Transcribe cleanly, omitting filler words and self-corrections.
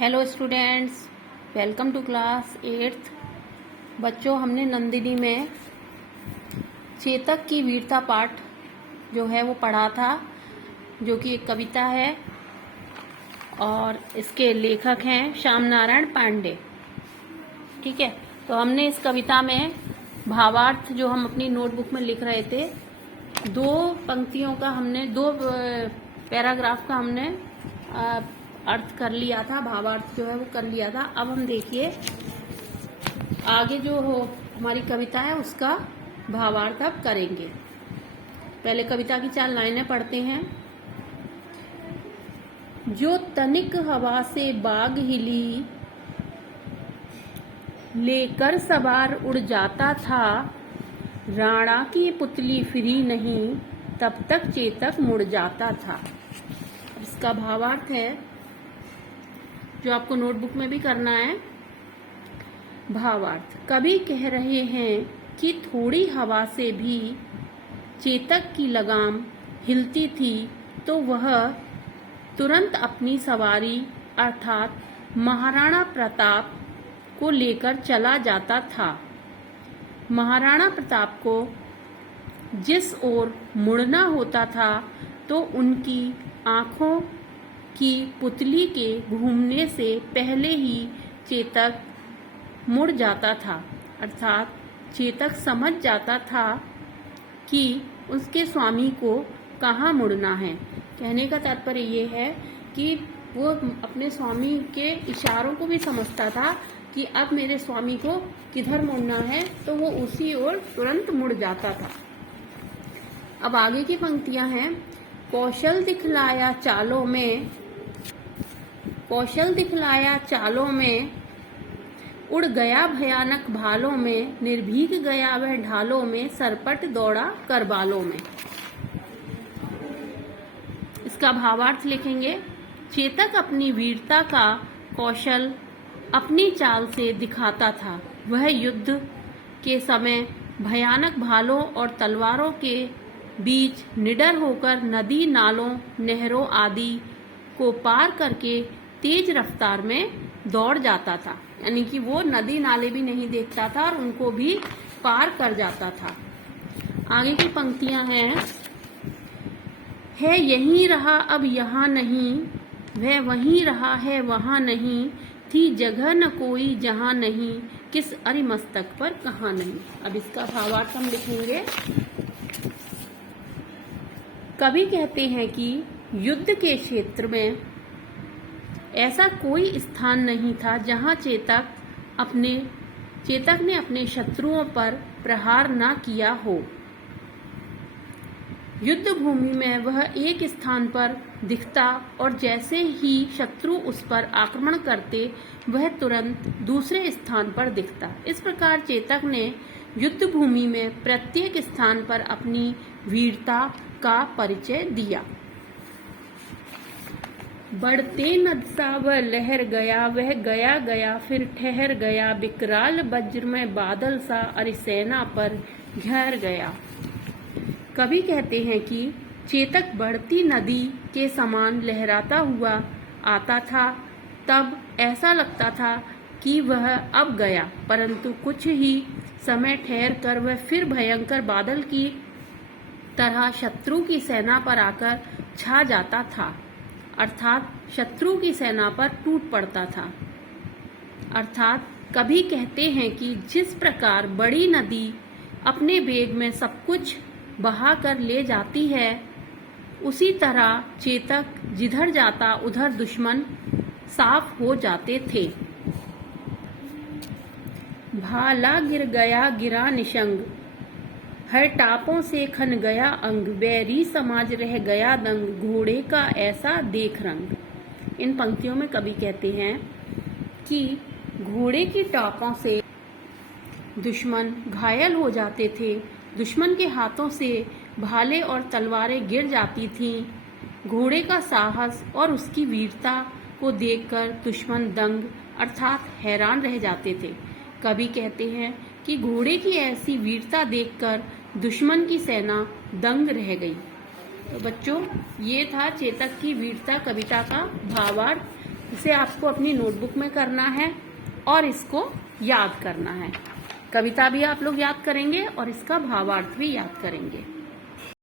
Hello students, welcome to class 8th। बच्चों, हमने नंदिनी में चेतक की वीरता पाठ जो है वो पढ़ा था, जो कि एक कविता है और इसके लेखक हैं श्याम नारायण पांडे। ठीक है, तो हमने इस कविता में भावार्थ जो हम अपनी नोटबुक में लिख रहे थे, दो पंक्तियों का हमने दो पैराग्राफ का हमने अर्थ कर लिया था, भावार्थ जो है वो कर लिया था। अब हम देखिए आगे जो हमारी कविता है उसका भावार्थ अब करेंगे। पहले कविता की 4 लाइनें पढ़ते हैं। जो तनिक हवा से बाग हिली, लेकर सवार उड़ जाता था, राणा की पुतली फिरी नहीं, तब तक चेतक मुड़ जाता था। इसका भावार्थ है जो आपको नोटबुक में भी करना है। भावार्थ: कवि कह रहे हैं कि थोड़ी हवा से भी चेतक की लगाम हिलती थी तो वह तुरंत अपनी सवारी अर्थात महाराणा प्रताप को लेकर चला जाता था। महाराणा प्रताप को जिस ओर मुड़ना होता था तो उनकी आंखों की पुतली के घूमने से पहले ही चेतक मुड़ जाता था, अर्थात चेतक समझ जाता था कि उसके स्वामी को कहाँ मुड़ना है। कहने का तात्पर्य ये है कि वो अपने स्वामी के इशारों को भी समझता था कि अब मेरे स्वामी को किधर मुड़ना है, तो वो उसी ओर तुरंत मुड़ जाता था। अब आगे की पंक्तियां हैं। कौशल दिखलाया चालों में उड़ गया भयानक भालों में, निर्भीक गया वह ढालों में, सरपट दौड़ा करबालों में। इसका भावार्थ लिखेंगे। चेतक अपनी वीरता का कौशल अपनी चाल से दिखाता था। वह युद्ध के समय भयानक भालों और तलवारों के बीच निडर होकर नदी, नालों, नहरों आदि को पार करके तेज रफ्तार में दौड़ जाता था। यानी कि वो नदी नाले भी नहीं देखता था और उनको भी पार कर जाता था। आगे की पंक्तियां हैं। है यहीं रहा अब यहाँ नहीं, वह वहीं रहा है वहाँ नहीं, थी जगह न कोई जहाँ नहीं, किस अरिमस्तक पर कहाँ नहीं। अब इसका भावार्थ हम लिखेंगे। कवि कहते हैं कि युद्ध के क्षेत्र में ऐसा कोई स्थान नहीं था जहां चेतक ने अपने शत्रुओं पर प्रहार न किया हो। युद्ध भूमि में वह एक स्थान पर दिखता और जैसे ही शत्रु उस पर आक्रमण करते वह तुरंत दूसरे स्थान पर दिखता। इस प्रकार चेतक ने युद्ध भूमि में प्रत्येक स्थान पर अपनी वीरता का परिचय दिया। बढ़ते नद सा वह लहर गया, वह गया गया फिर ठहर गया, विकराल वज्र में बादल सा अरिसेना पर घेर गया। कवि कहते हैं कि चेतक बढ़ती नदी के समान लहराता हुआ आता था। तब ऐसा लगता था कि वह अब गया, परंतु कुछ ही समय ठहर कर वह फिर भयंकर बादल की तरह शत्रु की सेना पर आकर छा जाता था, अर्थात शत्रु की सेना पर टूट पड़ता था। अर्थात कभी कहते हैं कि जिस प्रकार बड़ी नदी अपने वेग में सब कुछ बहा कर ले जाती है, उसी तरह चेतक जिधर जाता उधर दुश्मन साफ हो जाते थे। भाला गिर गया गिरा निशंग, हर टापों से खन गया अंग, बैरी समाज रह गया दंग, घोड़े का ऐसा देख रंग। इन पंक्तियों में कवि कहते हैं कि घोड़े की टापों से दुश्मन घायल हो जाते थे, दुश्मन के हाथों से भाले और तलवारें गिर जाती थीं। घोड़े का साहस और उसकी वीरता को देखकर दुश्मन दंग अर्थात हैरान रह जाते थे। कवि कहते हैं कि घोड़े की ऐसी वीरता देखकर दुश्मन की सेना दंग रह गई। तो बच्चों, ये था चेतक की वीरता कविता का भावार्थ। इसे आपको अपनी नोटबुक में करना है और इसको याद करना है। कविता भी आप लोग याद करेंगे और इसका भावार्थ भी याद करेंगे।